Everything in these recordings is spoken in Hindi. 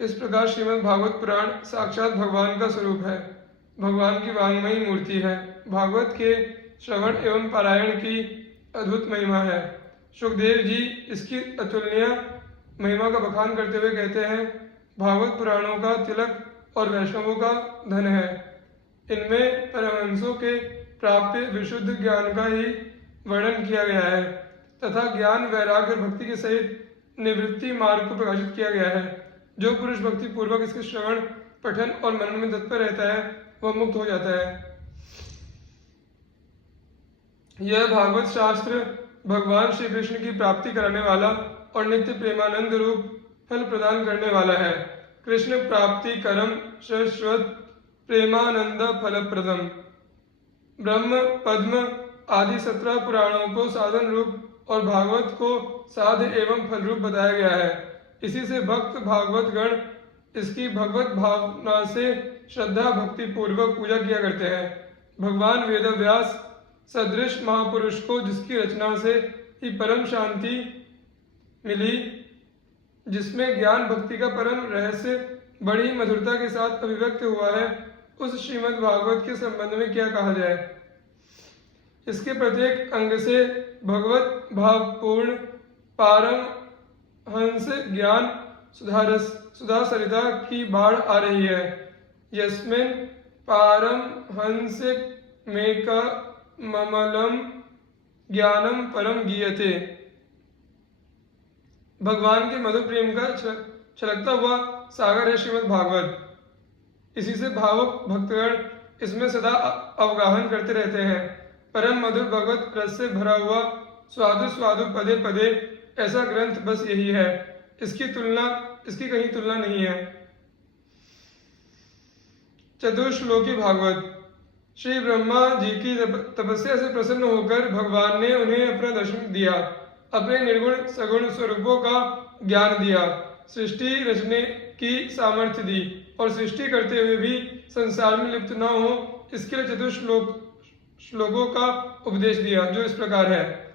इस प्रकार श्रीमद् भागवत पुराण साक्षात भगवान का स्वरूप है, भगवान की वांगमयी मूर्ति है। भागवत के श्रवण एवं पारायण की अद्भुत महिमा है। सुखदेव जी इसकी अतुलनीय महिमा का बखान करते हुए कहते हैं, भागवत पुराणों का तिलक और वैष्णवों का धन है। इनमें परमहंसों के प्राप्य विशुद्ध ज्ञान का ही वर्णन किया गया है तथा ज्ञान वैराग्य और भक्ति के सहित निवृत्ति मार्ग को प्रकाशित किया गया है। जो पुरुष भक्ति पूर्वक इसके श्रवण पठन और मनन में तत्पर रहता है वह मुक्त हो जाता है। यह भागवत शास्त्र भगवान श्री कृष्ण की प्राप्ति कराने वाला और नित्य प्रेमानंद रूप फल प्रदान करने वाला है। कृष्ण प्राप्ति करम शाश्वत प्रेमानंद फलप्रदम। ब्रह्म पद्म आदि 17 पुराणों को साधन रूप और भागवत को साध एवं फल रूप बताया गया है। इसी से भक्त भागवत गण इसकी भगवत भावना से श्रद्धा भक्ति पूर्वक पूजा किया करते हैं। भगवान वेदव्यास सदृश महापुरुष को जिसकी रचना से ही परम शांति मिली, जिसमें ज्ञान भक्ति का परम रहस्य बड़ी मधुरता के साथ अभिव्यक्त हुआ है, उस श्रीमद् भागवत के संबंध में क्या कहा जाए। इसके प्रत्येक अंग से भगवत भावपूर्ण पारमहंस ज्ञान सुधा सरिता की बाढ़ आ रही है। यस्मिन् पारमहंस मेक ममलम ज्ञानम परम गीयते। भगवान के मधुर प्रेम का छलकता हुआ सागर है श्रीमद् भागवत। इसी से भावुक भक्तगण इसमें सदा अवगाहन करते रहते हैं। परम मधुर भगवत रस से भरा हुआ स्वादु स्वादु पदे पदे ऐसा ग्रंथ बस यही है। इसकी कहीं तुलना नहीं है। चतुश्लोकी भागवत। श्री ब्रह्मा जी की तपस्या से प्रसन्न होकर भगवान ने उन्हें अपना दर्शन दिया, अपने निर्गुण सगुण स्वरूपों का ज्ञान दिया, सृष्टि रचने की सामर्थ्य दी और सृष्टि करते हुए भी संसार में लिप्त न हो इसके लिए चतुश्लोकों का उपदेश दिया, जो इस प्रकार है।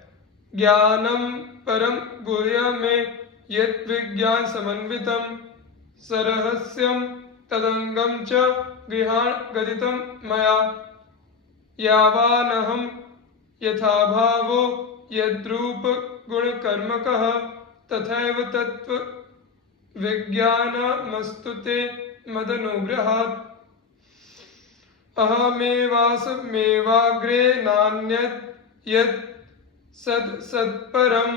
ज्ञानम परम गुह्य में यत् विज्ञान समन्वितम सरहस्यम तदंगम च गृहाण गदितम मया यावानहम यथाभावो यद्रूप गुण कर्मकः तथैव तत्व विज्ञानमस्तुते मदनुग्रहात्। अहमेवासमेवाग्रे नान्यत् यत् सत्परं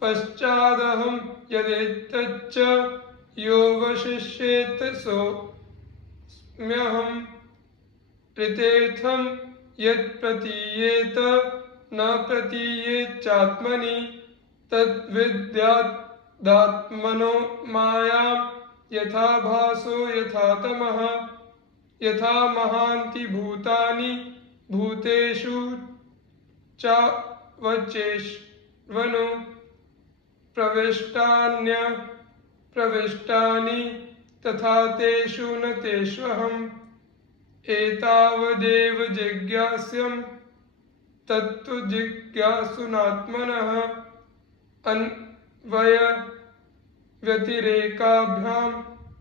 पश्चादहं यदेतच्च यो वशिष्येत सोऽस्म्यहं ऋतेऽर्थं यत् प्रतीयेत न प्रतीयेच्चात्मनि तद्विद्यादात्मनो मायां यथा भासो यथा तमः यथा महान्ति भूतानि भूतेषु चावचेष्वनु प्रविष्टानि तथा तेषु न तेष्वहम् एतावदेव जिज्ञास्यं तत्त्वजिज्ञासुनात्मनः अन्वय व्यतिरेकाभ्यां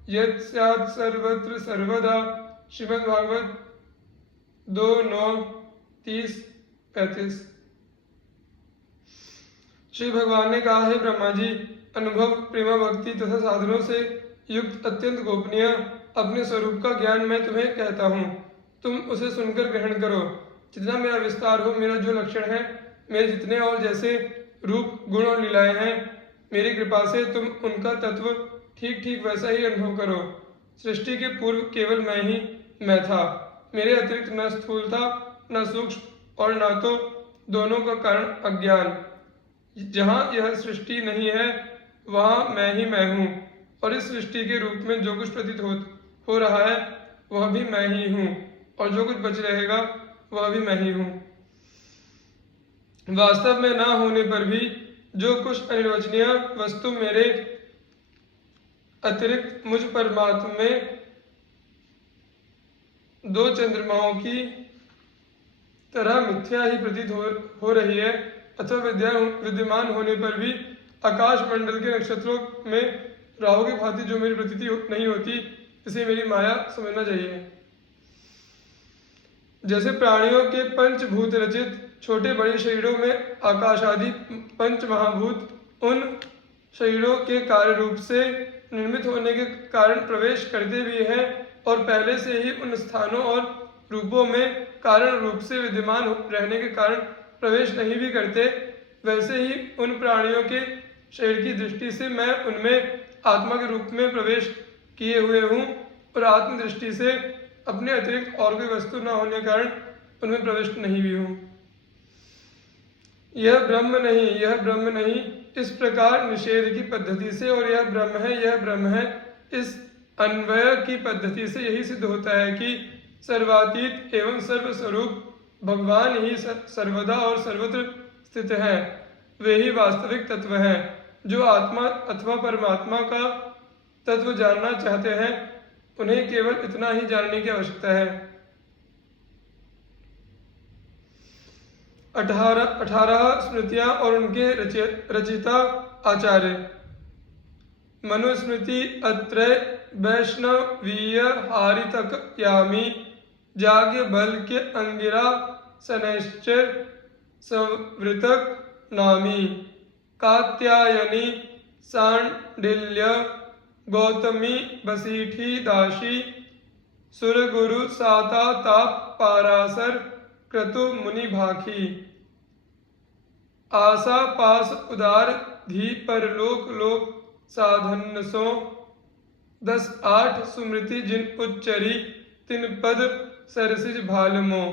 यत् स्यात् सर्वत्र सर्वदा। श्रीमद् भागवत 2:9-30-35। श्री भगवान ने कहा, है ब्रह्मा जी, अनुभव प्रेमा भक्ति तथा साधनों से युक्त अत्यंत गोपनीय अपने स्वरूप का ज्ञान मैं तुम्हें कहता हूँ, तुम उसे सुनकर ग्रहण करो। जितना मेरा विस्तार हो, मेरा जो लक्षण है, मेरे जितने और जैसे रूप गुण और लीलाएं हैं, मेरी कृपा से तुम उनका तत्व ठीक ठीक वैसा ही अनुभव करो। सृष्टि के पूर्व केवल मैं था, मेरे अतिरिक्त न स्थूल था न सूक्ष्म और न तो दोनों का कारण अज्ञान। जहाँ यह सृष्टि नहीं है वहाँ मैं ही मैं हूँ, और इस सृष्टि के रूप में जो कुछ प्रतीत हो रहा है वह भी मैं ही हूँ, और जो कुछ बच रहेगा वह भी मैं ही हूँ। वास्तव में ना होने पर भी जो कुछ अनिर्वचनीय वस्तु मेरे अतिरिक्त मुझ परमात्मा में दो चंद्रमाओं की तरह मिथ्या ही प्रतीत हो रही है, अथवा विद्यमान होने पर भी आकाश मंडल के नक्षत्रों में राहु की भांति जो मेरी प्रतीति नहीं होती, इसे मेरी माया समझना चाहिए। जैसे प्राणियों के पंचभूत रचित छोटे बड़े शरीरों में आकाश आदि पंच महाभूत उन शरीरों के कार्य रूप से निर्मित होने के कारण प्रवेश करते भी हैं और पहले से ही उन स्थानों और रूपों में कारण रूप से विद्यमान रहने के कारण प्रवेश नहीं भी करते, वैसे ही उन प्राणियों के शरीर की दृष्टि से मैं उनमें आत्मा के रूप में प्रवेश किए हुए हूँ और आत्म दृष्टि से अपने अतिरिक्त और कोई वस्तु न होने के कारण उनमें प्रविष्ट नहीं भी हूँ। यह ब्रह्म नहीं, यह ब्रह्म नहीं, इस प्रकार निषेध की पद्धति से और यह ब्रह्म है, यह ब्रह्म है, इस अन्वय की पद्धति से यही सिद्ध होता है कि सर्वातीत एवं सर्वस्वरूप भगवान ही सर्वदा और सर्वत्र स्थित है। वे ही वास्तविक तत्व हैं। जो आत्मा अथवा परमात्मा का तत्व जानना चाहते हैं, उन्हें केवल इतना ही जानने की आवश्यकता है। 18 स्मृतियां और उनके रचयिता आचार्य। मनुस्मृति अत्रय वैष्णवीय हारितक यामी याज्ञवल्क्य अंगिरा शनैश्चर संवृतक नामी कात्यायनी सांडिल्य गौतमी वसीठी दाशी सुरगुरु साता ताप पारासर क्रतु मुनि भाखी आशा पास उदार धी परलोक लोक साधन सो 10-8 सुमृति जिन उच्चरी तिन पद सरसिज भालमो।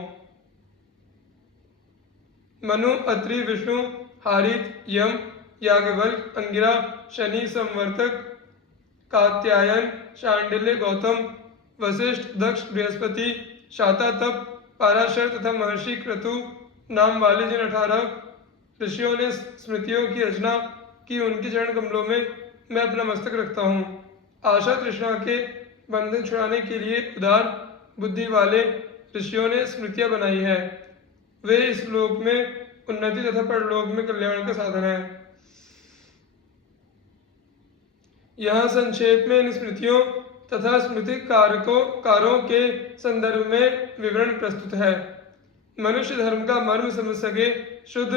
मनु अत्रि विष्णु हारित यम याज्ञवल्क्य अंगिरा शनि संवर्तक कात्यायन शांडिल्य गौतम वशिष्ठ दक्ष बृहस्पति शाता तप पाराशर तथा महर्षि क्रतु नाम वाले जिन 18 ऋषियों ने स्मृतियों की रचना की, उनके चरण कमलों में मैं अपना मस्तक रखता हूँ। आशा तृष्णा के बंधन छुड़ाने के लिए उदार बुद्धि वाले ऋषियों ने स्मृतियां बनाई है। वे इस लोक में उन्नति तथा परलोक में कल्याण का साधन है। यहाँ संक्षेप में इन स्मृतियों तथा स्मृति कारों के संदर्भ में विवरण प्रस्तुत है। मनुष्य धर्म का मर्म समझ सके, शुद्ध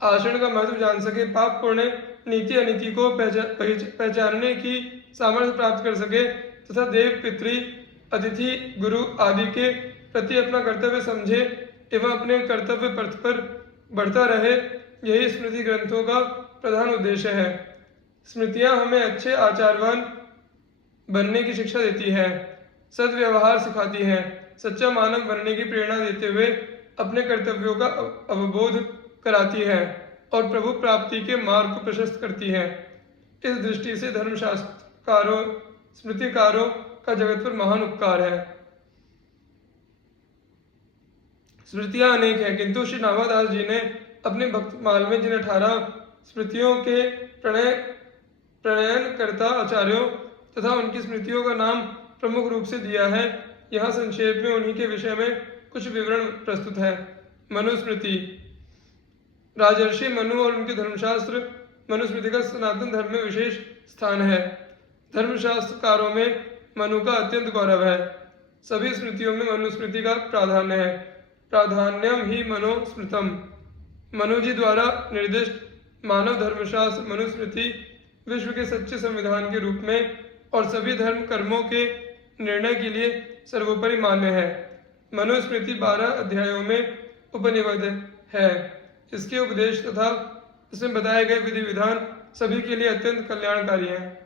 आचरण का महत्व जान सके, पाप पुण्य नीति अनीति को पहचानने की सामर्थ्य प्राप्त कर सके तथा देव पितृ अतिथि गुरु आदि के प्रति अपना कर्तव्य समझे एवं अपने कर्तव्य पथ पर बढ़ता रहे, यही स्मृति ग्रंथों का प्रधान उद्देश्य है। स्मृतियां हमें अच्छे आचारवान बनने की शिक्षा देती है, सद्व्यवहार सिखाती है, सच्चा मानव बनने की प्रेरणा देते हुए अपने कर्तव्यों का अवबोध कराती है और प्रभु प्राप्ति के मार्ग को प्रशस्त करती है। इस दृष्टि से धर्मशास्त्रकारों स्मृतिकारों का जगत पर महान उपकार है। स्मृतियां अनेक हैं, किंतु श्री नाभादास जी ने अपने भक्तमाल में जिन 18 स्मृतियों के प्रणयनकर्ता आचार्यों तथा उनकी स्मृतियों का नाम प्रमुख रूप से दिया है, यहाँ संक्षेप में उन्हीं के विषय में कुछ विवरण प्रस्तुत है। मनुस्मृति। राजर्षि मनु और उनके धर्मशास्त्र मनुस्मृति का सनातन धर्म में विशेष स्थान है। धर्मशास्त्रकारों में मनु का अत्यंत गौरव है। सभी स्मृतियों में मनुस्मृति का प्राधान्य है। प्राधान्यम ही मनुस्मृतम। मनु जी द्वारा निर्दिष्ट मानव धर्मशास्त्र मनुस्मृति विश्व के सच्चे संविधान के रूप में और सभी धर्म कर्मों के निर्णय के लिए सर्वोपरि मान्य है। मनुस्मृति 12 अध्यायों में उपनिबद्ध है। इसके उपदेश तथा इसमें बताए गए विधि विधान सभी के लिए अत्यंत कल्याणकारी हैं।